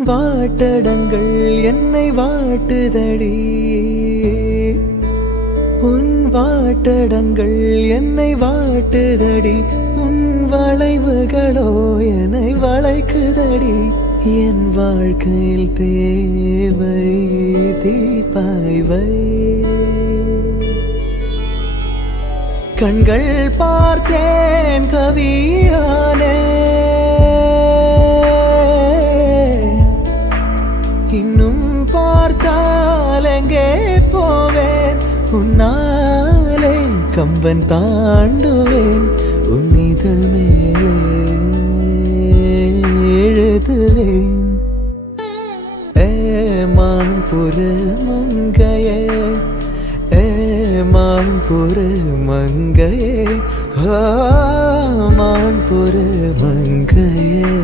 வாட்டடங்கள் என்னை வாட்டுதடி உன் வாட்டடங்கள் என்னை வாட்டுதடி உன் வளைவுகளோ என்னை வளைக்குதடி என் வாழ்க்கையில் தேவை தீபாய்வை கண்கள் பார்த்தேன் கவியானே இன்னும் பார்த்தால் எங்கே போவேன் உன்னாலே கம்பன் தாண்டுவேன் உன் இதழ் மேலே எழுதுவேன் மான்புற மங்கையே மான்புற மங்கையே மான்புற மங்கையே